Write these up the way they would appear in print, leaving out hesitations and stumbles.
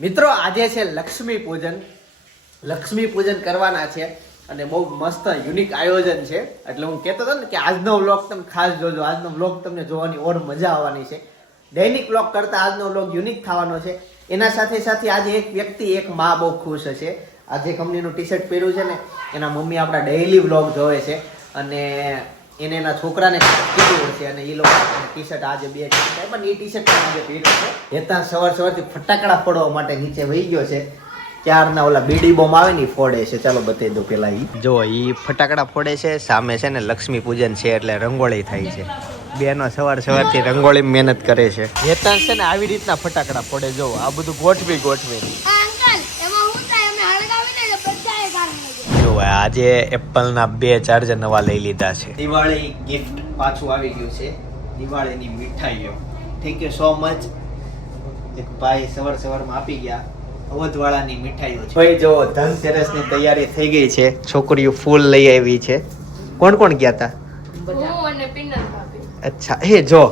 મિત્રો આજે છે લક્ષ્મી પૂજન કરવાના છે અને બહુ મસ્ત યુનિક આયોજન છે એટલે હું કહેતો હતો ને કે આજનો વ્લોગ તમે ખાસ જોજો. આજનો વ્લોગ તમને જોવાની ઓર મજા આવવાની છે. દૈનિક વ્લોગ કરતા આજનો વ્લોગ યુનિક થવાનો છે. એના સાથે સાથે આજે એક વ્યક્તિ એક માં બહુ ખુશ હશે. આજે કંપનીનું ટી શર્ટ પહેર્યું છે ને એના મમ્મી આપણા ડેઈલી વ્લોગ જોવે છે અને એને એના છોકરાને કીધું હશે અને એ લોકો ટી શર્ટ આજે બે પણ એ ટી શર્ટ આજે પહેર્યું છે. હેતા સવારથી ફટાકડા ફોડવા માટે નીચે વહી ગયો છે. ચારના ઓલા બીડી બોમ્બ આવે ને ફોડે છે. ચાલો બતાવી દો પેલા ઈ જો ઈ ફટાકડા ફોડે છે. સામે છે ને લક્ષ્મી પૂજન છે એટલે રંગોળી થાય છે. બેનો સવારથી રંગોળી મહેનત કરે છે. હેતા છે ને આવી રીતના ફટાકડા ફોડે. જો આ બધું ગોઠવી જો આજે એપલના 2 ચાર્જર નવા લઈ લીધા છે. દિવાળી ગિફ્ટ પાછું આવી ગયું છે. દિવાળીની મીઠાઈઓ. Thank you so much. એક ભાઈ સવારમાં આપી ગયા અવધવાળાની મીઠાઈઓ છે. ભાઈ જો ધનતેરસની તૈયારી થઈ ગઈ છે. છોકરીઓ ફૂલ લઈ આવી છે. કોણ ગયા હતા? હું અને પિનલ ભાભી. અચ્છા હે જો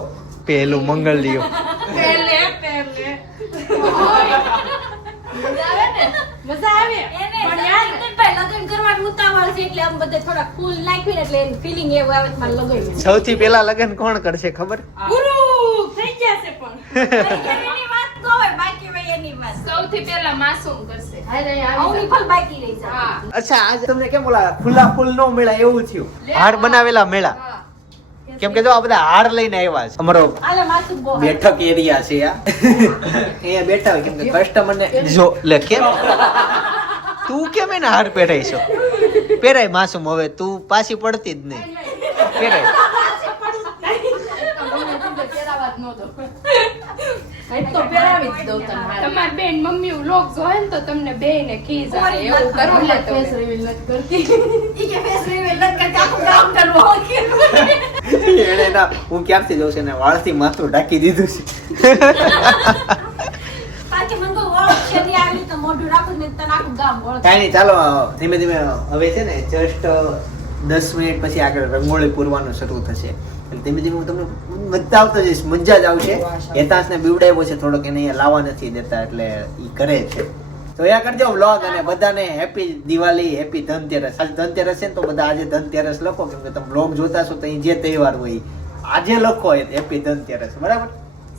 પેલું મંગળિયો મજા આવે પણ યાર લગન કરવાનું ઉતાવળ છે એટલે આમ બધે થોડા ફૂલ નાખીને એટલે એની ફીલિંગ એવું આવે કે મારે લગાવી. સૌથી પહેલા લગન કોણ કરશે ખબર? ગુરુ થઈ જશે પણ એની વાત તો હોય બાકી હોય એની વાત. સૌથી પહેલા માસૂમ કરશે. અરે આની ફળ બાકી રહી જાય. અચ્છા આજ તમને કેમ બોલા ખુલ્લા ફૂલ નો મેળા એવું થયું? હાર બનાવેલા મેળા. કેમ કે જો આ બધા હાર લઈને આવ્યા છે. અમારો બેઠક એરિયા છે અહીંયા બેઠા હોય કેમ કે કસ્ટમર ને જો લે કેમ તું કેમ એને હાર પહેરાઈશો? પહેરાય માસુમ હવે તું પાછી પડતી જ નહીં. પહેરાય તમાર બેન મમ્મી વ્લોગ જોય ને તો તમને બેને ખીજ આવે એવું કરવું લે તો ફેસ રિવીલ નથી કરતી. ઈ કે ફેસ રિવીલ નથી કરતી આખું કામ કરવું એને ના હું ક્યારથી જોઉં છે ને વાળથી માથું ઢાંકી દીધું છે. પાછી મને કોઈ ઓળખ છે નહીં આવી તો મોઢું રાખું ને તને આખું ગામ ઓળખ. કાઈ નહીં ચાલો ધીમે ધીમે હવે છે ને જસ્ટ 10 મિનિટ પછી આગળ રંગોળી પૂરવાનું શરૂ થશે. એટલે ધીમે ધીમે હું તમને બતાવતો જઈશ. મજા જ આવશે. હેતાંશને બીવડાવ્યો છે થોડોક એને અહીંયા લાવવા નથી દેતા એટલે ઈ કરે છે. તો એ કરજો વ્લોગ અને બધાને હેપી દિવાળી હેપી ધનતેરસ. આજ ધનતેરસ છે ને તો બધા આજે ધનતેરસ લખો કેમ કે તમે વ્લોગ જોતા છો તો જે તહેવાર હોય આજે લખો હેપી ધનતેરસ. બરાબર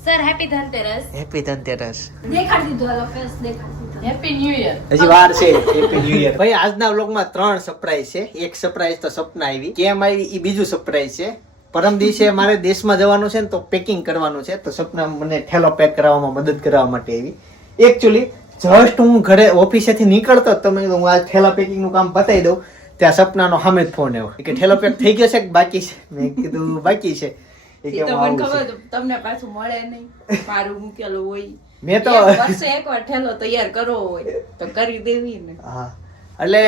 sir happy Dhanteras. Happy Dhanteras દેખાડી દીધો હાલો ફેસ દેખાડી દીધો. Happy new year. હજી વાર છે. Happy new year. ભાઈ આજના વ્લોગમાં 3 સરપ્રાઈઝ છે. એક સરપ્રાઈઝ તો સપના આવી કેમ આવી ઈ બીજું સરપ્રાઈઝ છે. પરમ દિવસે મારે દેશમાં જવાનું છે ને તો પેકિંગ કરવાનું છે તો સપના મને થેલો પેક કરવામાં મદદ કરવા માટે આવી. એકચ્યુઅલી જસ્ટ હું ઘરે ઓફિસેથી નીકળતો તમે હું આ થેલા પેકિંગ નું કામ બતાવી દઉં ત્યાં સપનાનો સામે જ ફોન આવ્યો કે થેલો પેક થઈ ગયો છે કે બાકી છે? મેં કીધું બાકી છે. તમને પાછું મળે નહીં મારું મૂકેલું હોય. મેં તો વર્ષે એકવાર ઠેલો તૈયાર કરવો હોય તો કરી દેવી ને. હા એટલે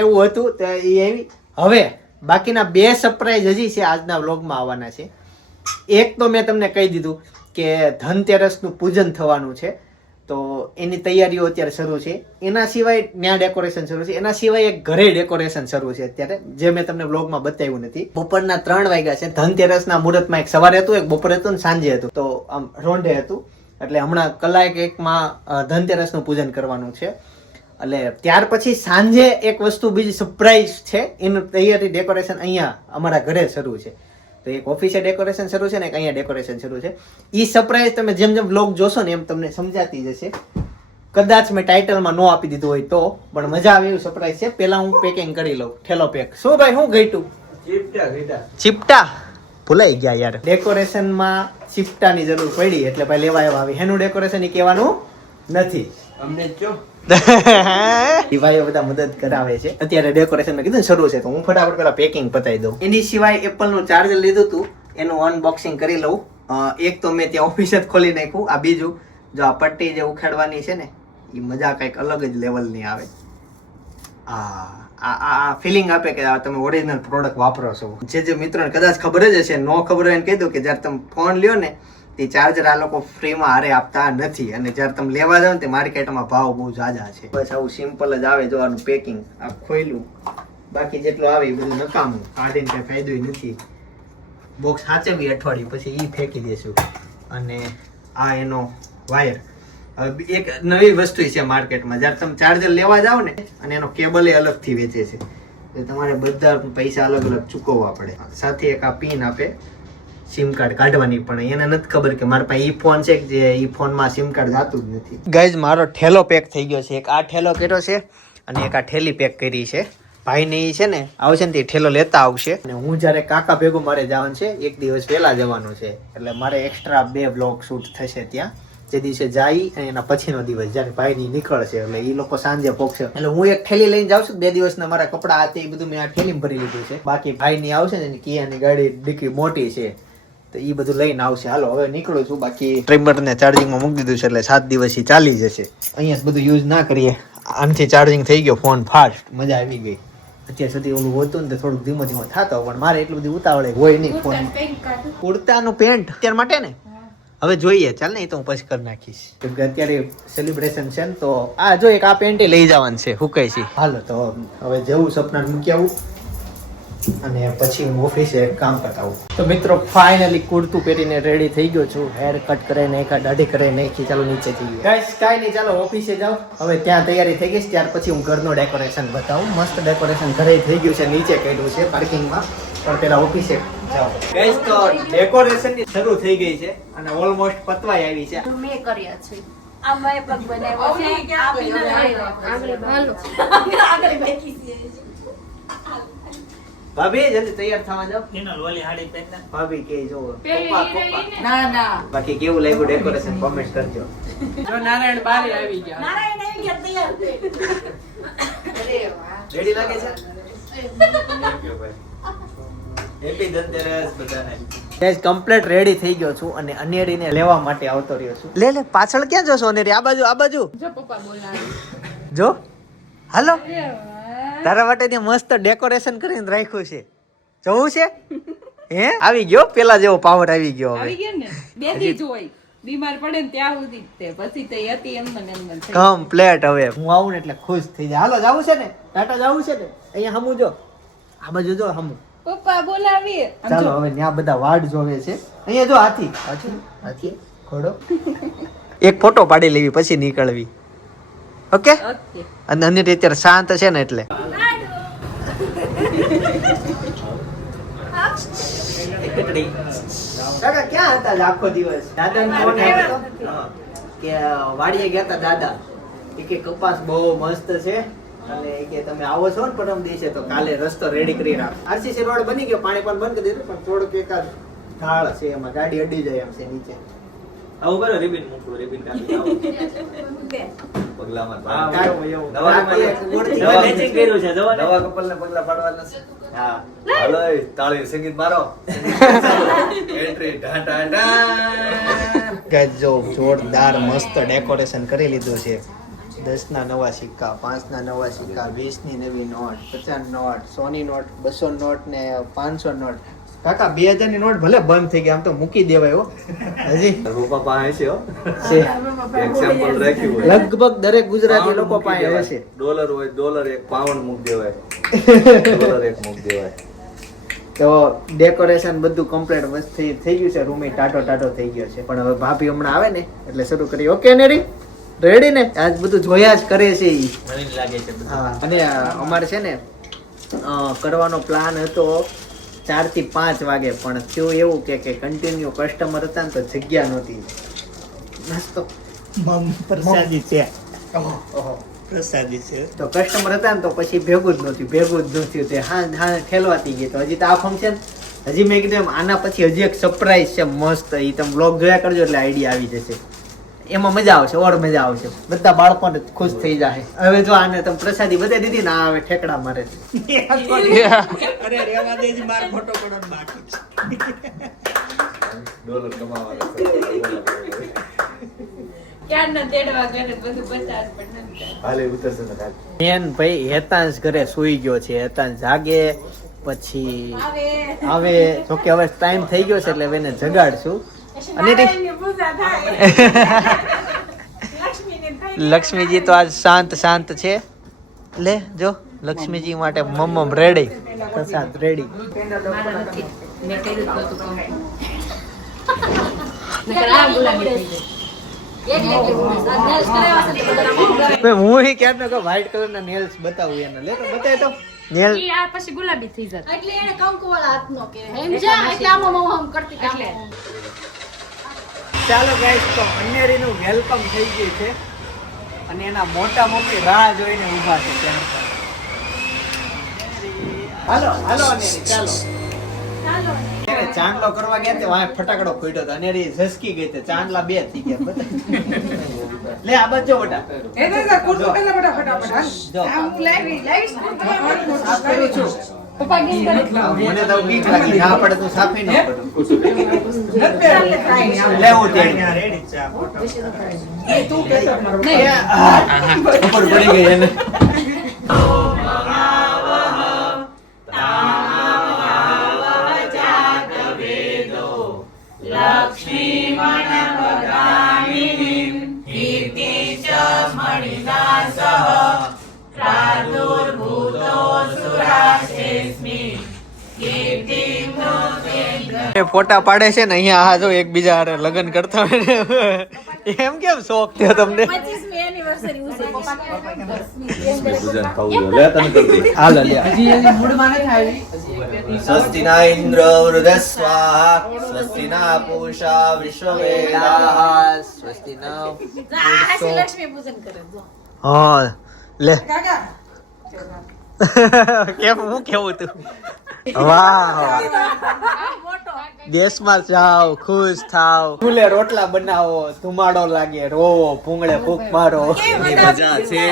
એવું હતું તો એ આવી. હવે બાકીના 2 સરપ્રાઈઝ હજી છે આજના વ્લોગમાં આવવાના છે. એક તો મેં તમને કહી દીધું કે ધનતેરસનું પૂજન થવાનું છે તો એની તૈયારીઓ અત્યારે શરૂ છે. એના સિવાય ત્યાં ડેકોરેશન શરૂ છે. એના સિવાય એક ઘરે ડેકોરેશન શરૂ છે અત્યારે જે મેં તમને વ્લોગમાં બતાવ્યું નથી. બપોરના 3 વાગ્યા છે. ધનતેરસના મુહૂર્તમાં એક સવારે હતું એક બપોરે હતું ને સાંજે હતું તો આમ રોંઢે હતું એટલે હમણાં કલાક એકમાં ધનતેરસનું પૂજન કરવાનું છે. એટલે ત્યાર પછી સાંજે એક વસ્તુ બીજી સરપ્રાઈઝ છે. એનું તૈયારી ડેકોરેશન અહીંયા અમારા ઘરે શરૂ છે. તો એક ઓફિસે ડેકોરેશન શરૂ છે ને એક અહીંયા ડેકોરેશન શરૂ છે. ઈ સરપ્રાઈઝ તમે જેમ જેમ વ્લોગ જોશો ને એમ તમને સમજાતી જશે. કદાચ મેં ટાઇટલમાં નો આપી દીધું હોય તો પણ મજા આવે એવું સરપ્રાઈઝ છે. પહેલા હું પેકિંગ કરી લઉં. થેલો પેક. શું ભાઈ શું ગઈટું? ચીપટા ભૂલાઈ ગયા યાર. ડેકોરેશનમાં ચીપટાની જરૂર પડી એટલે ભાઈ લેવા આવ્યા. એનું ડેકોરેશન ઈ કહેવાનું નથી અમને જો ભાઈઓ બધા મદદ કરાવે છે. અત્યારે ડેકોરેશન મેં કીધું શરૂ છે તો હું ફટાફટ પેલા પેકિંગ પતાવી દઉં. એની સિવાય એપલ નું ચાર્જર લીધું હતું એનું અનબોક્સિંગ કરી લઉં. એક તો મેં ત્યાં ઓફિસ જ ખોલી નાખ્યું. આ બીજું જો આ પટ્ટી જે ઉખાડવાની છે ને એ મજા કઈક અલગ જ લેવલની આવે. આ ફિલિંગ આપે કે તમે ઓરિજિનલ પ્રોડક્ટ વાપરો છો. જે મિત્રોને કદાચ ખબર જ હશે નો ખબર હોય એને કહી દઉં કે જયારે તમે ફોન લ્યો ને તે ચાર્જર આ લોકો ફ્રીમાં હારે આપતા નથી અને જ્યારે તમે લેવા જાવ ને તે માર્કેટમાં ભાવ બહુ જાજા છે. બસ આવું સિમ્પલ જ આવે. જો આનું પેકિંગ આ ખોલ્યું બાકી જેટલું આવે એ બધું નકામું કાઢીને કઈ ફાયદો નથી. બોક્સ સાચવી અઠવાડિયું પછી ઈ ફેંકી દેશું. અને આ એનો વાયર હવે એક નવી વસ્તુ છે માર્કેટમાં, જ્યારે તમે ચાર્જર લેવા જાઓ ને અને એનો કેબલ એ અલગથી વેચે છે, તો તમારે બધા પૈસા અલગ અલગ ચૂકવવા પડે. સાથે એક આ પિન આપે સિમ કાર્ડ કાઢવાની, પણ એને નથી ખબર કે મારા પાસે ઈ ફોન છે કે જે ઈ ફોનમાં સિમ કાર્ડ જાતું જ નથી. ગાઈઝ મારો ઠેલો પેક થઈ ગયો છે. એક આ ઠેલો કર્યો છે અને એક આ ઠેલી પેક કરી છે. ભાઈ ને ઈ છે ને આવશે ને તે ઠેલો લેતા આવશે, અને હું જ્યારે કાકા ભેગું મારે જવાનું છે, એક દિવસ પહેલા જવાનું છે, એટલે મારે એક્સ્ટ્રા 2 બ્લોગ શૂટ થશે ત્યાં. જે દિવસે જાય અને એના પછીનો દિવસ જ્યારે ભાઈ ની નીકળશે, એટલે એ લોકો સાંજે પહોંચશે. એટલે હું એક ઠેલી લઈને જાઉં છું. 2 દિવસના મારા કપડા આ તે બધું મેં આ ઠેલીમાં ભરી લીધું છે. બાકી ભાઈ ની આવશે ને, કિયાની ગાડી ડિક્કી મોટી છે, તો એ બધું લઈને આવશે. હાલો હવે નીકળું છું. બાકી ટ્રિમર ને ચાર્જિંગમાં મૂકી દીધું છે, એટલે 7 દિવસ ચાલી જશે. અહીંયા બધું યુઝ ના કરીએ. આનાથી ચાર્જિંગ થઈ ગયો ફોન ફાસ્ટ, મજા આવી ગઈ. અત્યાર સુધી ઓલું હોતું ને તો થોડુંક ધીમો ધીમો થતો, પણ મારે એટલું બધું ઉતાવળે હોય નહીં. ફોન કુર્તાનું પેન્ટ અત્યાર માટે ને હવે જોઈએ, ચાલ ને, એ તો હું પછી કરી નાખીશ. કેમ કે અત્યારે સેલિબ્રેશન છે ને, તો આ જો એક આ પેન્ટ લઈ જવાનું છે, હુકાય છે. હાલો તો હવે જવું સપના મૂકી આવું અને પછી હું ઓફિસે કામ પતાવું. તો મિત્રો ફાઇનલી કુર્તું પહેરીને રેડી થઈ ગયો છું. હેર કટ કરાવી નાખ્યા, દાઢી કરાવી નાખી. ચાલો નીચે જઈએ ગાઈસ. કાંઈ નહીં, ચાલો ઓફિસે જાઓ. હવે ત્યાં તૈયારી થઈ ગઈ છે, ત્યાર પછી હું ઘરનું ડેકોરેશન બતાવું. મસ્ત ડેકોરેશન ઘરે થઈ ગયું છે, નીચે કર્યું છે પાર્કિંગમાં, પણ પેલા ઓફિસે જાઓ ગાઈસ. તો ડેકોરેશન ની શરૂ થઈ ગઈ છે અને ઓલમોસ્ટ પતવાઈ આવી છે. મેં કર્યા છે. આ મેં પગ બનાવ્યો છે. આ આગળ બેઠી છે. ભાભી જલ્દી તૈયાર થવા જાઓ. ભાભી કે જો ના બાકી કેવું લાગ્યું ડેકોરેશન કોમેન્ટ કરજો. જો નારાયણ બારે આવી ગયા. નારાયણ આવી ગયા તૈયાર. અરે વાહ. રેડી લાગે છે? હેપી ધનતેરસ બધાને. ગાઈસ કમ્પ્લીટ રેડી થઈ ગયો છું અને અનેરીને લેવા માટે આવતો રહ્યો છું. લે પાછળ ક્યાં જોશો અનેરી? આ બાજુ જો પપ્પા બોલાવે. જો હાલો. તારા માટે ત્યાં મસ્ત ડેકોરેશન કરીને રાખ્યું છે. જોવું છે? હે આવી ગયો, પેલા જેવો પાવર આવી ગયો. આવી ગયા ને, બે દી જોઈ બીમાર પડે ને ત્યાં સુધી તે પછી તે હતી એમ ને કમ્પ્લીટ. હવે હું આવું ને એટલે ખુશ થઈ જાય. હાલો જાવું છે ને, ટાટા જાવું છે ને. અહીંયા હમું જો, આ બાજુ જો હમું. પપ્પા બોલાવીએ. ચાલો હવે ત્યાં બધા વાડ જોવે છે. અહીંયા જો હાથી ઘોડો. એક ફોટો પાડી લેવી પછી નીકળવી. ઓકે. અને અન્ય અત્યારે શાંત છે ને એટલે કાકા ક્યાં હતા આખો દિવસ? દાદાને ફોન આવ્યો હતો કે વાડીએ ગયા હતા દાદા. કે કપાસ બહુ મસ્ત છે અને કે તમે આવો છો ને પરમ દિવસે, તો કાલે રસ્તો રેડી કરી રાખ. આરસીસી રોડ બની ગયો, પાણી પણ બંધ કરી દીધું, પણ થોડુંક એકાદ ઢાળ છે, એમાં ગાડી અડી જાય એમ છે નીચે. આવું કરો, રિબિન મૂકવું, રિબિન કાઢી આવો. પગલામાં નવા મેચિંગ કર્યું છે, નવા કપલ ને પગલા પાડવાના છે. હા હાલો તાળી સંગીત મારો. એન્ટ્રી ઢાટા ઢા. ગાઈસ જો જોરદાર મસ્ત ડેકોરેશન કરી લીધું છે. 10 ના નવા સિક્કા, 5 ના નવા સિક્કા, 20 ની નવી નોટ, 50 નોટ, 100 ની નોટ, 200 નોટ ને 500 નોટ. કાકા 2000 ની નોટ ભલે બંધ થઈ ગયા, આમ તો મૂકી દેવાય હો. હજી રૂપા પાસે છે હો. એક્ઝામ્પલ રાખ્યું હોય. લગભગ દરેક ગુજરાતી લોકો પાસે હશે. ડોલર હોય, ડોલર એક, પાઉન્ડ મૂક દેવાય. ડોલર એક મૂક દેવાય. તો ડેકોરેશન બધું કમ્પ્લીટ મસ્ત થઈ ગયું છે. રૂમે ટાટો થઈ ગયો છે. પણ હવે ભાભી હમણાં આવે ને એટલે શરૂ કરી. ઓકે નેરી રેડી ને? આજ બધું જોયા જ કરે છે ઈ. મને લાગે છે. હા અને અમારે છે ને કરવાનો પ્લાન હતો 4 થી 5 વાગે, પણ થયું એવું કે કન્ટિન્યુ કસ્ટમર હતા ને તો જગ્યા નહોતી. નાસ્તો પ્રસાદી છે. પ્રસાદી છે તો કસ્ટમર હતા ને તો પછી ભેગું જ નહોતું તે હા ઠેલવાતી ગઈ. તો હજી તો આ ફંક્શન હજી મેં કીધું આના પછી હજી એક સરપ્રાઈઝ છે મસ્ત. એ તમે બ્લોગ જોયા કરજો એટલે આઈડિયા આવી જશે. એમાં મજા આવશે, ઓર મજા આવશે. બધા બાળકોને ખુશ થઈ જાય. હવે જો આને તમે પ્રસાદી બધે દીધી ને, આ હવે ઠેકડા મારે છે. અરે રેવા દેજી, માર ફોટો પડો બાકી ડોલર કમાવાના ક્યારના તેડવા ઘરે બધું 50 પણ નથી. હાલે ઉતરશે ને કાલ. બેન ભાઈ હેતાંશ ઘરે સૂઈ ગયો છે. હેતાંશ જાગે પછી આવે. જો કે હવે ટાઈમ થઈ ગયો છે એટલે એને જગાડશું. અને લક્ષ્મીજી તો આજ શાંત છે. લે જો લક્ષ્મીજી માટે મમ્મ રેડી, પ્રસાદ રેડી. હું ક્યારનો કહું વ્હાઈટ કલર ના નેલ્સ બતાવું એને લે તો બતાય તો નેલ ઈ આ પછી ગુલાબી થઈ જશે એટલે એને કંકુ વાળા હાથનો કે સમજ્યા એટલે આમ કરતી એટલે ચાલો ગાઈસ તો અન્યરીનું વેલકમ થઈ ગયું છે અને એના મોટા મમ્મી રાહ જોઈને ઊભા છે ત્યાં હાલો હાલો અનેરી ચાલો ત્યારે ચાંદલો કરવા ગયા તે વાંહે ફટાકડો ફૂટ્યો તો અનેરી ઝસકી ગઈ તે ચાંદલા 2 થઈ ગયા બધા લે આ બચ્ચો બેટા જો પપ્પા ગીત કરે મને તો બીક લાગી ના પડે તો સાફી ન પડે લે હું ત્યાં રેડી ચા ફોટો તું કેતો મારો ખબર પડી ગઈ એને ફોટા પાડે છે ને અહીંયા આ જો એકબીજા હારે લગ્ન કરતા હોય ને એમ કેમ શોખ થયો તમને 25મી એનિવર્સરી ઉસે પપ્પા હાલો લે સ્વસ્તિના ઇન્દ્ર વૃધસ્વાહા સ્વસ્તિના પૂષા વિશ્વવેદાઃ સ્વસ્તિના લક્ષ્મી પૂજન કરે જો હા લે કેમ હું કેવું તું વાહ દેશમાં જાઓ ખુશ થાવ ફૂલે રોટલા બનાવો ધુમાડો લાગે રોવો ભૂંગળે ફૂંક મારો એની મજા છે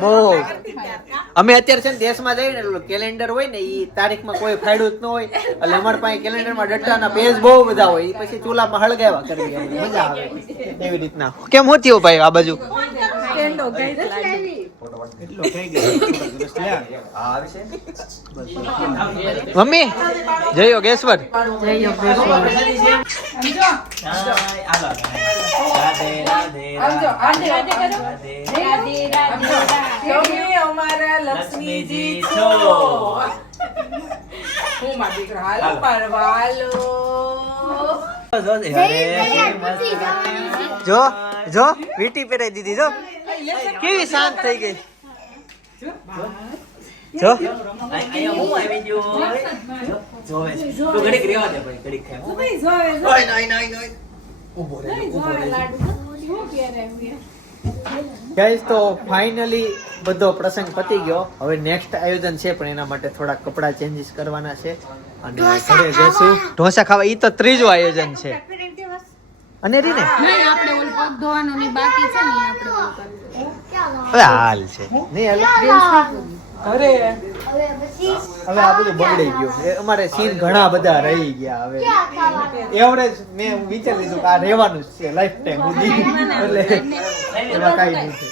બહુ અમે અત્યારે છે ને દેશમાં જઈએ ને કેલેન્ડર હોય ને ઈ તારીખમાં કોઈ ફાયદો જ ન હોય એટલે અમારા પાસે કેલેન્ડરમાં ડટ્ટાના પેજ બહુ બધા હોય ઈ પછી ચૂલામાં હળગાવ્યા કરી મજા આવે એવી રીતના કેમ હું થયું ભાઈ આ બાજુ મમ્મી જય યોગેશ્વર અમારા લક્ષ્મીજી છો હું માં દીકરો હાલો પરવાલો જો જો વીટી પહેરાઈ દીધી જો કેવી શાંત થઈ ગઈ જો ગાઈસ તો ફાઇનલી બધો પ્રસંગ પતી ગયો હવે નેક્સ્ટ આયોજન છે પણ એના માટે થોડા કપડા ચેન્જીસ કરવાના છે અને ઘરે જઈશું ઢોસા ખાવા ઈ તો ત્રીજું આયોજન છે અને રીને આપણે ઓલ પગ ધોવાનું ની બાકી છે ને આપણે ઓલ કરવું હવે હાલ છે નહીં હાલ અરે હવે આ બધું બગડી ગયું એ અમારે સીન ઘણા બધા રહી ગયા હવે એવરેજ મેં વિચારી લીધું કે આ રહેવાનું જ છે લાઈફ ટાઈમ સુધી એટલે એમાં કાંઈ નહીં છે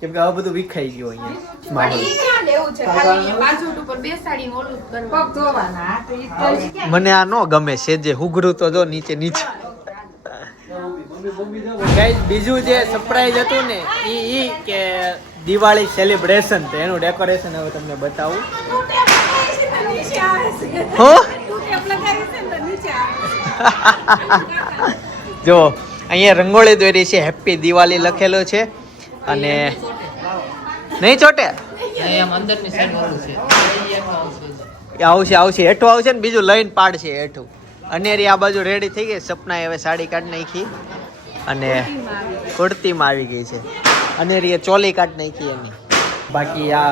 કેમ કે હવે બધું વિખાઈ ગયું અહીંયા માહોલ. ઈ ક્યાં લેવું છે ખાલી બાજુ ઉપર બેસાડીને ઓલું કરવું પગ ધોવાના તો ઈ તો મને આ નો ગમે છે જે હુગડું તો જો નીચે નીચે ગાઈસ બીજું જે સરપ્રાઈઝ હતું ને ઈ કે દિવાળી સેલિબ્રેશન તો એનું ડેકોરેશન હવે તમને બતાવું હો જો અહીંયા રંગોળી દોરી છે હેપી દિવાળી લખેલું છે અને નહીં ચોટે આવશે આવશે હેઠું આવશે ને બીજું લઈને પાડશે હેઠું અનેરી આ બાજુ રેડી થઈ ગઈ સપના હવે સાડી કાઢી નાખી અને કુર્તીમાં આવી ગઈ છે અનેરીએ ચોલી કાઢી નાખી એની બાકી આ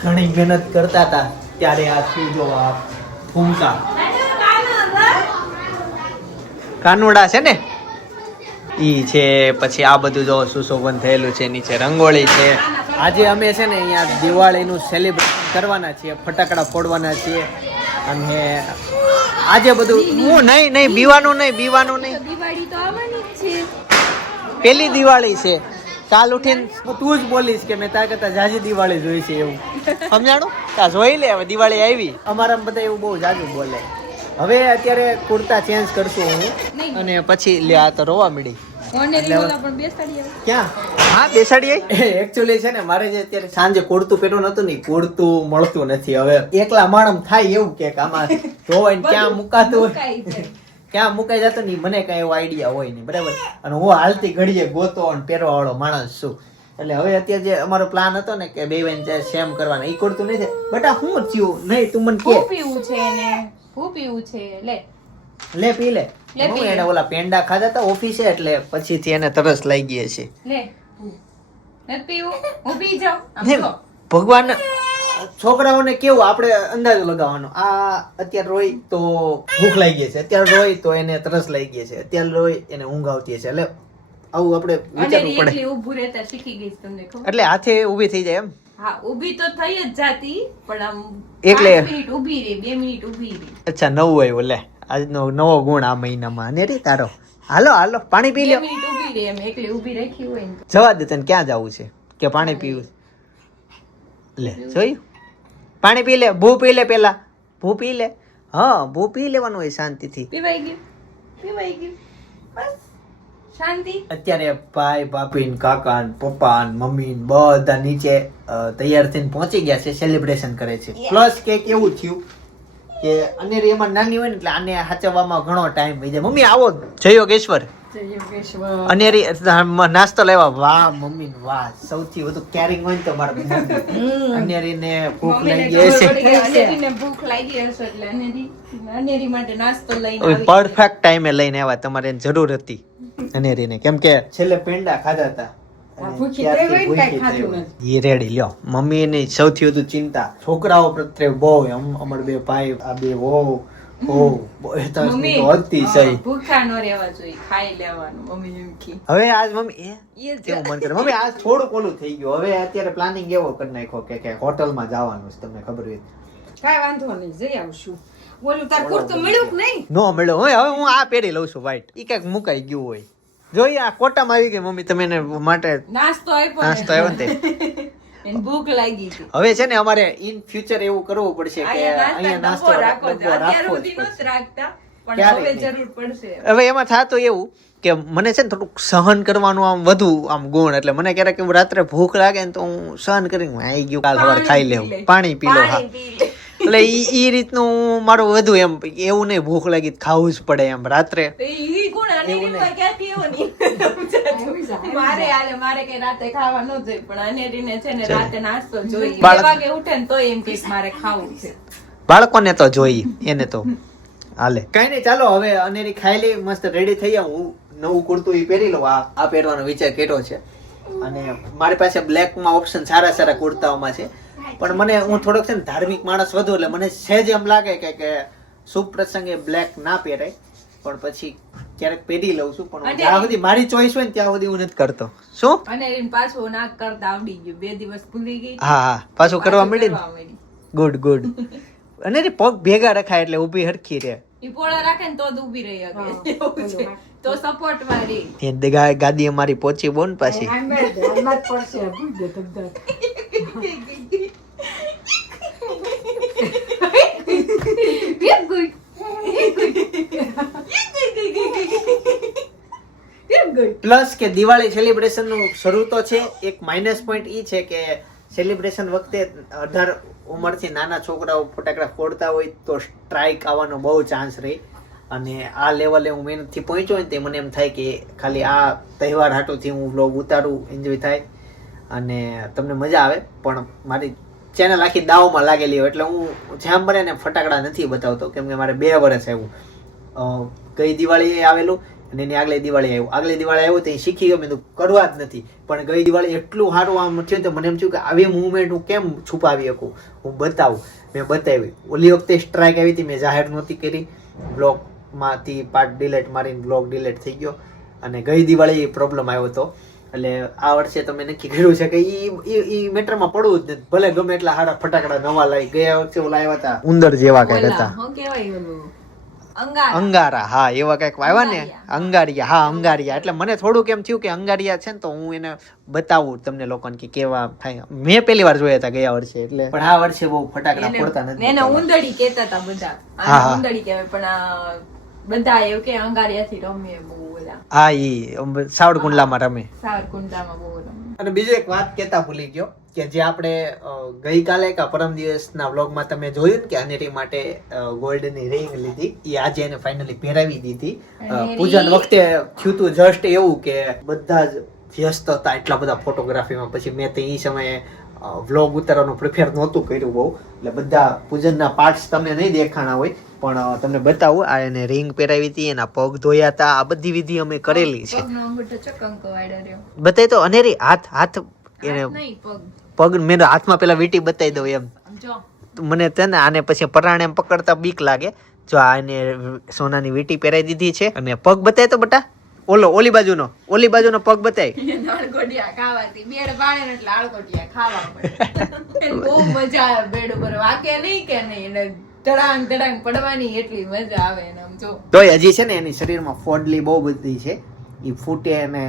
ઘણી મહેનત કરતા હતા ત્યારે આ શું જો આ ફૂમકા કાનુડા છે ને ઈ છે પછી આ બધું જો સુશોભન થયેલું છે નીચે રંગોળી છે આજે અમે છે ને અહીંયા દિવાળીનું સેલિબ્રેશન કરવાના છીએ ફટાકડા ફોડવાના છીએ અને આજે બધું હું નહીં બીવાનું નહીં દિવાળી તો આવવાની જ છે પેલી દિવાળી છે કાલ ઉઠીને તું જ બોલીશ કે મેં તાર કરતા જાજી દિવાળી જોઈ છે એવું સમજાણું તા જોઈ લે હવે દિવાળી આવી અમારા બધા એવું બહુ જાજુ બોલે હવે અત્યારે કુર્તા ચેન્જ કરશું હું અને પછી લે આ તો રોવા મળી ઓનેરી ઓલા પણ બેસાડી આવે. ક્યાં હા બેસાડીએ એકચ્યુઅલી છે ને મારે જે અત્યારે સાંજે કુર્તું પહેરવું નતું ને કુર્તું મળતું નથી હવે એકલા માણમ થાય એવું કે આમાં જોવાય ને ક્યાં મુકાતું હોય મુકાઈ જાય. ક્યાં મુકાઈ જતો નહીં મને કઈ એવો આઈડિયા હોય નહીં બરાબર અને હું હાલતી ઘડીએ ગોતો અને પહેરવા વાળો માણસ છું એટલે હવે અત્યારે જે અમારો પ્લાન હતો ને કે બે બેન સેમ કરવાના એ કુર્તું નહીં થાય બટા હું થયું નહીં તું મને કે ભૂ પીવું છે ને ભૂ પીવું છે લે લે પી લે લે પી હું લે. એને ઓલા પેંડા ખાધા હતા ઓફિસે એટલે પછીથી એને તરસ લાગી ગઈ છે લે નથી પીવું હું પી જાઉં આમ નહીં, જો. ભગવાન છોકરાઓને કેવું આપણે અંદાજો લગાવવાનો આ અત્યારે રોય તો ભૂખ લાગી ગઈ છે અત્યારે રોય તો એને તરસ લાગી ગઈ છે અત્યારે રોય એને ઊંઘ આવતી હશે એટલે આવું આપણે વિચારવું પડે એકલી ઊભું રહેતા શીખી ગઈ છે તમને ખબર? એટલે હાથે ઊભી થઈ જાય એમ હા ઊભી તો થઈ જ જાતી પણ આમ એટલે- 5 મિનિટ ઊભી રહી 2 મિનિટ ઊભી રહી અચ્છા નવું આવ્યું લે આજનો નવો ગુણ આ મહિનામાં અને રે તારો હાલો હાલો પાણી પી 2 લ્યો મિનિટ ઊભી રહી એમ એકલી ઊભી રાખી હોય ને તો. જવા દે તને ક્યાં જવું છે કે પાણી પીવું લે જોયું પાણી પી લે ભૂ પી લે પેલા ભૂ પી લે હા ભૂ પી લેવાનું હોય શાંતિથી પીવાઈ ગયું બસ શાંતિ. અત્યારે ભાઈ ભાભી ને કાકા ને પપ્પા ને મમ્મી ને બધા નીચે તૈયાર થઈને પહોંચી ગયા છે સેલિબ્રેશન કરે છે પ્લસ કે એવું થયું કે અનેરી એમાં નાની હોય ને એટલે આને હાચવવામાં ઘણો ટાઈમ થઈ જાય મમ્મી આવો જય યોગેશ્વર અનેરી નાસ્તો લેવા વાહ મમ્મી વાહ સૌથી વધુ કેરિંગ હોય ને તો મારા મમ્મી અનેરીને ભૂખ મમ્મીને લાગી ખબર હશે પડી કે અનેરીને ભૂખ લાગી હશે એટલે અનેરી માટે નાસ્તો લઈને આવી. પરફેક્ટ ટાઈમે લઈને આવ્યા તમારે એની જરૂર હતી અનેરીને કેમ કે છેલ્લે પેંડા ખાધા હતા એ રેડી લ્યો મમ્મી ની સૌથી વધુ ચિંતા છોકરાઓ પ્રત્યે બહુ અમાર બે ભાઈ આ બે બહુ મમ્મી અતિશય ભૂખા ન રહેવા જોઈએ ખાઈ લેવાનું મમ્મી એમ કે હવે આજ મમ્મી એ જ કેવું મન કરે મમ્મી આજ થોડુંક ઓલું થઈ ગયું હવે અત્યારે પ્લાનિંગ એવો કરી નાખ્યો કે હોટલમાં જવાનું છે તમને ખબર હોય કાઈ વાંધો નહીં જઈ આવશું. બોલું તાર કુર્તું મળ્યું કે નહીં? નો મળ્યો હવે હું આ પહેરી લઉં છું વ્હાઈટ ઈ કઈક મુકાઈ ગયું હોય જોઈએ આ કોટામાં આવી ગઈ મમ્મી તમે એને માટે નાસ્તો આપ્યો નાસ્તો આવ્યો ને તે એને ભૂખ લાગી હતી. હવે છે ને અમારે ઇન ફ્યુચર એવું કરવું પડશે કે અહીંયા અહીંયા નાસ્તો નાસ્તો રાખો ડબ્બો અત્યાર રાખવો જ સુધી પડશે. નહોતું રાખતા પણ ક્યારેય હવે નહીં. જરૂર પડશે. હવે એમાં થતું એવું કે મને છે ને થોડુંક સહન કરવાનું આમ વધુ આમ ગુણ એટલે મને ક્યારેક એવું રાત્રે ભૂખ લાગે ને તો હું સહન કરીને આવી ગયું કાલ સવારે ખાઈ લેવું પાણી પી લો હા પાણી પી લે. એટલે ઈ રીતનું મારું વધુ એમ એવું નહીં ભૂખ લાગી તો ખાવું જ પડે એમ રાત્રે તો ઈ ગુણ અનેરીમાં ક્યાંથી એવો નહીં? મારે કઈ રાતે ખાવા ન જોઈએ પણ અનેરીને છે ને રાતે નાસ્તો જોઈએ. 2 બાળક- વાગે ઉઠે ને તો એમ કે મારે ખાવું છે. બાળકોને તો જોઈ એને તો હાલે કઈ નહીં ચાલો હવે અનેરી ખાઈ લઈ મસ્ત રેડી થઈ જાઉં હું નવું કુર્તું ઈ પહેરી લઉં આ પહેરવાનો વિચાર કર્યો છે અને મારી પાસે બ્લેક માં ઓપ્શન સારા સારા કુર્તાઓમાં છે પણ મને હું થોડોક છે ને ધાર્મિક માણસ વધુ એટલે મને સહેજ એમ લાગે કે શુભ પ્રસંગે બ્લેક ના પહેરાય પણ પછી ક્યારેક પહેરી લઉં છું પણ હું જ્યાં સુધી મારી ચોઈસ હોય ને ત્યાં સુધી હું નથી કરતો શું અનેરીને પાછું નાક કરતા આવડી ગયું. 2 દિવસ ભૂલી ગઈ. હા હા પાછું કરવા મળી ને કરવા માંડી. ગુડ ગુડ અને રે પગ ભેગા રખાય એટલે ઊભી હરખી રહે ઈ પોળા રાખે ને તો જ ઊભી રહી શકે. એવું છે. તો સપોર્ટ માં રહી. એ ગાદી અમારી પહોંચી બોન પાછી પ્લસ કે દિવાળી સેલિબ્રેશન નું શરૂ તો છે એક માઇનસ પોઈન્ટ ઈ છે કે સેલિબ્રેશન વખતે 18 ઉંમરથી નાના છોકરાઓ ફટાકડા ફોડતા હોય તો સ્ટ્રાઇક આવવાનો બહુ ચાન્સ રહે અને આ લેવલે હું મહેનતથી પહોંચ્યો ને તે મને એમ થાય કે ખાલી આ તહેવાર હાટુથી હું વ્લોગ ઉતારું એન્જોય થાય અને તમને મજા આવે પણ મારી ચેનલ આખી દાવમાં લાગેલી હોય એટલે હું જેમ બને ને ફટાકડા નથી બતાવતો કેમ કે મારે 2 વર્ષ આવ્યું ગઈ દિવાળીએ આવેલું અને એની આગલી દિવાળી આવ્યું તો એ શીખી ગયો મેં તો કરવા જ નથી પણ ગઈ દિવાળી એટલું સારું આમ થયું તો મને એમ થયું કે આવી મુવમેન્ટ હું કેમ છુપાવી શકું હું બતાવું મેં બતાવી ઓલી વખતે સ્ટ્રાઇક આવી હતી મેં જાહેર નહોતી કરી બ્લોગમાંથી પાર્ટ ડિલેટ મારીને બ્લોગ ડિલેટ થઈ ગયો અને ગઈ દિવાળી પ્રોબ્લેમ આવ્યો હતો એટલે આ વર્ષે તો મેં નક્કી કર્યું છે કે ઈ મેટરમાં પડવું જ નથી ભલે ગમે એટલા સારા ફટાકડા નવા લાવી ગયા વખતે ઓલા આવ્યા હતા ઉંદર જેવા કઈક હતા હું કેવાય ઓલું અંગારા હા એવા કઈક આવ્યા ને અંગારિયા એટલે મને થોડુંક એમ થયું કે અંગારિયા છે ને તો હું એને બતાવું તમને લોકોને કે કેવા થાય મેં પહેલી વાર જોયા હતા ગયા વર્ષે એટલે પણ આ વર્ષે બહુ ફટાકડા ફોડતા નથી એને ઉંદડી કહેતા હતા બધા હા, હા. ઉંદડી કહેવાય પણ આ બધા એવું કે અંગારિયાથી રમીએ બહુ ઓલા હા ઈ સાવડ કુંડલામાં રમે. સાવરકુંડલામાં બહુ રમે. અને બીજું એક વાત કેતા ભૂલી ગયો કે જે આપણે ગઈકાલે કે પરમ દિવસના વ્લોગમાં તમે જોયું ને કે અનેરી માટે ગોલ્ડની રિંગ લીધી, એ આજે એને ફાઇનલી પહેરાવી દીધી. પૂજન વખતે થયું તું જસ્ટ એવું કે બધા જ વ્યસ્ત હતા એટલા બધા ફોટોગ્રાફીમાં, પછી મેં તો એ સમયે વ્લોગ ઉતારવાનું પ્રિફેર નહોતું કર્યું બહુ, એટલે બધા પૂજનના પાર્ટ્સ તમને નહીં દેખાણા હોય પણ તમને બતાવું. આ એને રિંગ પહેરાવી હતી, એના પગ ધોયા હતા, આ બધી વિધિ અમે કરેલી છે. પગનો અંગૂઠો ચકંકો વાળ્યો રહ્યો. બતાય તો અનેરી હાથ એને નહીં પગ. પગ મેં હાથમાં પેલા વીંટી બતાવી દઉં એમ. આમ જો મને છે ને આને પછી પરાણે એમ પકડતા બીક લાગે. જો આને સોનાની વીંટી પહેરાવી દીધી છે. અને પગ બતાય તો બટા, ઓલી બાજુનો પગ બતાય. આળકોટિયા ખાવાથી બેડ પાડે ને એટલે આળકોટિયા ખાવા પડે. બહુ મજા આવે બેડ ઉપર વાકે નહીં કે નહીં, એટલે ધડાંગ પડવાની એટલી મજા આવે ને આમ જો. તોય હજી છે ને એની શરીરમાં ફોડલી બહુ બધી છે, એ ફૂટે અને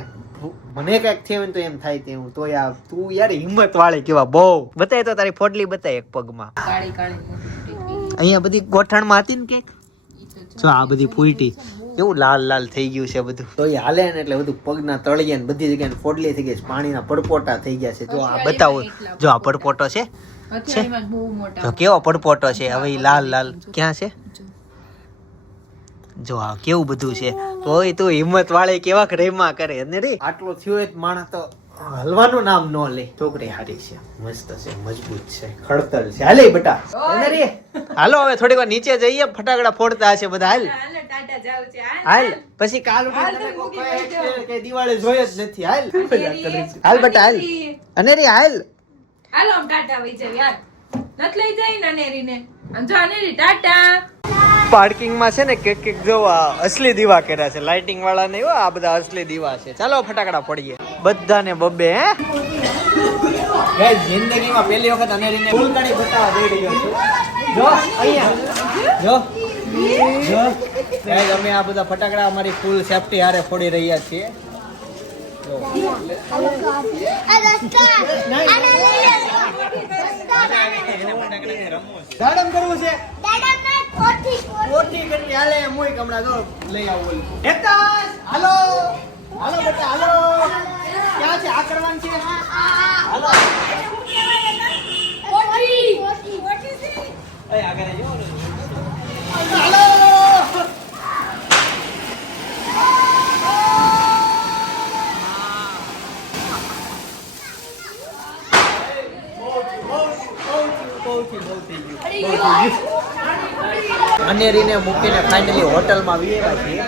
મને કઈક થયું ને તો એમ થાય તેવું. તો યાર તું યાર હિંમત વાળી કેવા બહુ બતાય તો તારી ફોડલી બતાય એક પગમાં. કાળી કાળી મોટી મોટી. અહીંયા બધી ગોઠણમાં હતી ને કે જો આ બધી ફૂટી કેવું લાલ થઈ ગયું છે બધું. તો એ હાલે ને એટલે બધું પગના તળિયા ને બધી જગ્યાએ ફોડલી થઈ ગઈ છે, પાણીના પડપોટા થઈ ગયા છે. જો આ બતાવો, જો આ પડપોટો છે, હથિયારીમાં બહુ મોટા. જો કેવો પડપોટો છે. હવે ઈ લાલ ક્યાં છે, જો આ કેવું બધું છે. તોય તું હિંમત વાળે કેવા રેમા કરે ને રે. આટલો થયો જ માણસ તો હલવાનું નામ ન લે. છોકરી હારી છે, મસ્ત છે, મજબૂત છે, ખડતલ છે. હાલે બટા રે, હાલો હવે થોડીક વાર નીચે જઈએ, ફટાકડા ફોડતા હશે બધા. હાલ હાલો ટાટા જાવ છે. હાલ પછી કાલ ઉઠીને તમે કે દિવાળી જોઈ જ નથી. હાલ બટા હાલ અને રે હાલ. હાલો આમ ટાટા વઈ જાવ યાર. નત લઈ જાય ને અનેરીને. આમ જો અનેરી ટાટા. પાર્કિંગમાં છે ને કેક જો અસલી દીવા કર્યા છે, લાઇટિંગ વાળા નહીં હો, આ બધા અસલી દીવા છે. ચાલો ફટાકડા ફોડીએ બધાને બબ્બે. હે જિંદગીમાં પહેલી વખત અનેરીને ફૂલકણી બતાવવા દઈ રહ્યો છું. જો અહીંયા જો ગાઈસ અમે આ બધા ફટાકડા અમારી ફૂલ સેફટી હારે ફોડી રહ્યા છીએ. દાડમ કરવું છે, કોઠી કરી હાલે મોય કમડા જો લઈ આવું. હેતાસ હાલો બેટા હાલો. ક્યાં છે આ કરવાનું છે? હાલો એ આગળ જો હાલો. અનેરીને મૂકીને ફાઇનલી હોટલમાં આવ્યા છીએ.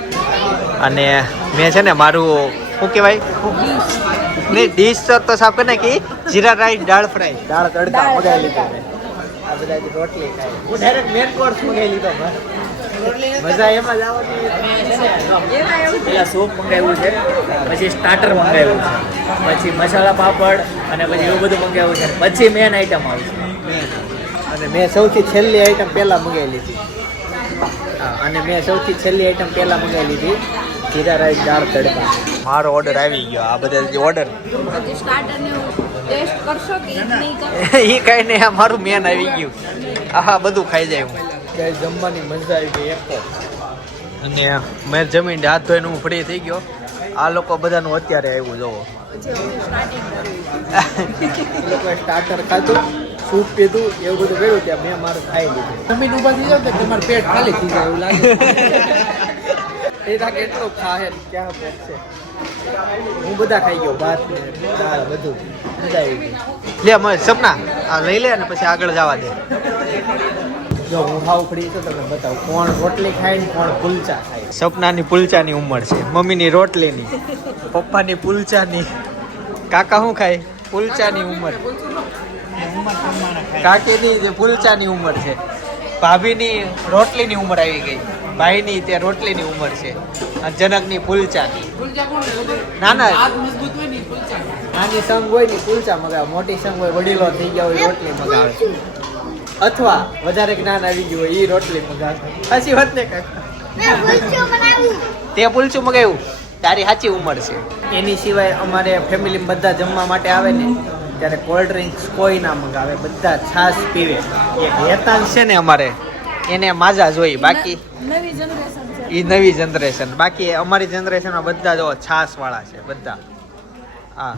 અને મેં છે ને મારું શું કહેવાય નહીં ડીશ તો સાફ કરી નાખી. જીરા રાઈસ, દાળ ફ્રાય, દાળ તડકા મગાવી લીધો મેં. આ બધા રોટલી ખાય. હું ડાયરેક્ટ મેન કોર્સ મગાવી લીધો. મજા એમાં જ આવતી. પેલા સૂપ મંગાવ્યું છે, પછી સ્ટાર્ટર મંગાવ્યું છે, પછી મસાલા પાપડ અને પછી એવું બધું મંગાવ્યું છે, પછી મેન આઈટમ આવશે. અને મેં સૌથી છેલ્લી આઈટમ પહેલા મંગાવી લીધી. અને મેં સૌથી છેલ્લી આઈટમ પહેલા મંગાવી લીધી જીરા રાઈસ, દાળ તડકા. મારો ઓર્ડર આવી ગયો. આ બધા જે ઓર્ડર પછી સ્ટાર્ટર ને ટેસ્ટ કરશો કે નહીં કરો? એ કઈ નહીં, આ મારું મેન આવી ગયું. આ બધું ખાઈ જાય હું. કઈ જમવાની મજા આવી ગઈ એક. અને મેં જમીન હાથ ધોઈને હું ફ્રી થઈ ગયો. આ લોકો બધાનું અત્યારે આવ્યું જોવો. એ લોકોએ સ્ટાર્ટર ખાધું, સૂપ પીધું, એવું બધું કર્યું ત્યાં મેં મારું ખાઈ લીધું. જમીન ઉભા થઈ જાવ તો તમારું પેટ ખાલી થઈ જાય એવું લાગે. એ રાખ એટલું ખાહે ક્યાં પહોંચશે. હું બધા ખાઈ ગયો, ભાત ને દાળ બધું મજા આવી ગઈ. લે મને સપના આ લઈ લે અને પછી આગળ જવા દે. જો હું હાવ ફ્રી તો તમને બતાવું કોણ રોટલી ખાય ને કોણ કુલચા ખાય. સપનાની પુલચાની ઉંમર છે, મમ્મીની રોટલીની, પપ્પાની પુલચાની, કાકા શું ખાય પુલચાની ઉંમર, કાકીની જે પુલચાની ઉંમર છે, ભાભીની રોટલીની ઉંમર આવી ગઈ, ભાઈની તે રોટલીની ઉંમર છે, અને જનકની પુલચાની. નાના નાની સંગ હોય ને પુલચા મગાવે, મોટી સંગ હોય વડીલો થઈ ગયા હોય રોટલી મગાવે, અથવા વધારે જ્ઞાન આવી ગયું હોય એ રોટલી મગાવે. સાચી વાત ને કાકા? તે પુલચું મગાવ્યું, તારી સાચી ઉંમર છે. એની સિવાય અમારે ફેમિલી બધા જમવા માટે આવે ને ત્યારે કોલ્ડ ડ્રિંક્સ કોઈ ના મગાવે, બધા છાશ પીવે. એક હેતાંશ છે ને અમારે એને માજા જોઈ, બાકી નવી જનરેશન છે. ઈ નવી જનરેશન. બાકી અમારી જનરેશનમાં બધા જો છાસ વાળા છે બધા. હા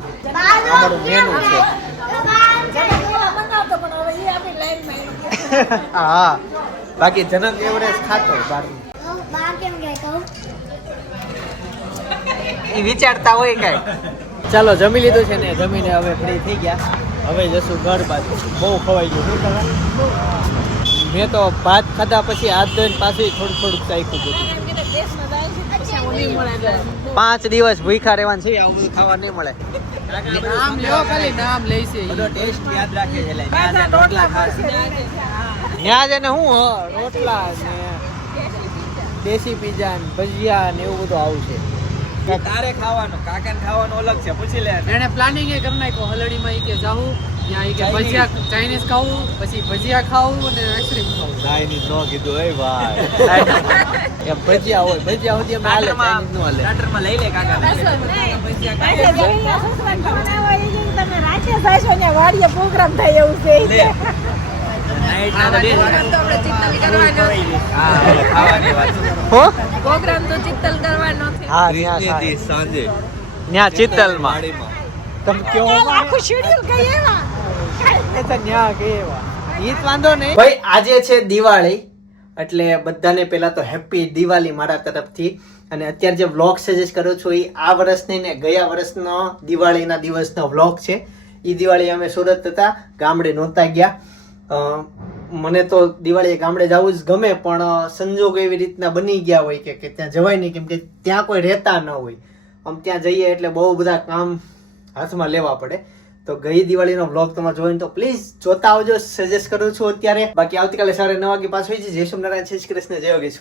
અમારું મેનુ છે. હા બાકી જનક એવરેજ ખાતો બારનું. ઈ વિચારતા હોય કઈ. ચાલો જમી લીધું છે ને, જમીને હવે ફ્રી થઈ ગયા. હવે જશું ઘર બાજુ. બહુ ખવાઈ ગયું. શું ખબર? મેં તો ભાત ખાધા પછી હાથ ધોઈને પાછું થોડુંક ચાખ્યું બધું. 5 દિવસ ભૂખ્યા રહેવાનું છે, આવું બધું ખાવા નહીં મળે. નામ લેવો ખાલી નામ લઈશે બધો ટેસ્ટ યાદ રાખે છે. રોટલા ખાય ત્યાં જઈને હું રોટલા ને દેશી પીઝા ને ભજીયા ને એવું બધું આવું છે. તારે ખાવાનું કાકાને ખાવાનું અલગ છે, પૂછી લે. એને પ્લાનિંગ એ કરી નાખ્યો હલડીમાં ઈ કે જાવું ત્યાં ઈ કે ભજીયા ચાઇનીઝ ખાવું, પછી ભજીયા ખાવું અને આઈસ્ક્રીમ ખાવું. ચાઇનીઝ નો કીધું એ ભાઈ. એમ ભજીયા હોય, ભજીયા સુધી અમે હાલે, ચાઇનીઝ નો હાલે. સ્ટાર્ટરમાં લઈ લે કાકા. પ્રોગ્રામ થાય એવું છે. નાઈટના તો બે હા ખાવાની વાત. હો પ્રોગ્રામ તો ચિત્તલ કરવાનો છે. હા સાંજે ન્યા ચિત્તલમાં તમે કેવો આખું શેડ્યુલ કઈ એવા એ તો ન્યા કેવા ઈ વાંધો નહીં. ભાઈ આજે છે દિવાળી, એટલે બધાને પહેલા તો હેપી દિવાળી મારા તરફથી. અને અત્યારે જે વ્લોગ સજેસ્ટ કરું છું એ આ વર્ષની ને ગયા વર્ષનો દિવાળીના દિવસનો વ્લોગ છે. એ દિવાળી અમે સુરત હતા, ગામડે નહોતા ગયા. મને તો દિવાળીએ ગામડે જવું જ ગમે, પણ સંજોગ એવી રીતના બની ગયા હોય કે ત્યાં જવાય નહીં, કેમ કે ત્યાં કોઈ રહેતા ન હોય. આમ ત્યાં જઈએ એટલે બહુ બધા કામ હાથમાં લેવા પડે. તો ગઈ દિવાળીનો વ્લોગ તમારે જોઈને તો પ્લીઝ જોતા આવજો, સજેસ્ટ કરું છું અત્યારે. બાકી આવતીકાલે સવારે 9 વાગે પાછું જય સોમનારાયણ, જય શ્રી કૃષ્ણ, જય યોગેશ.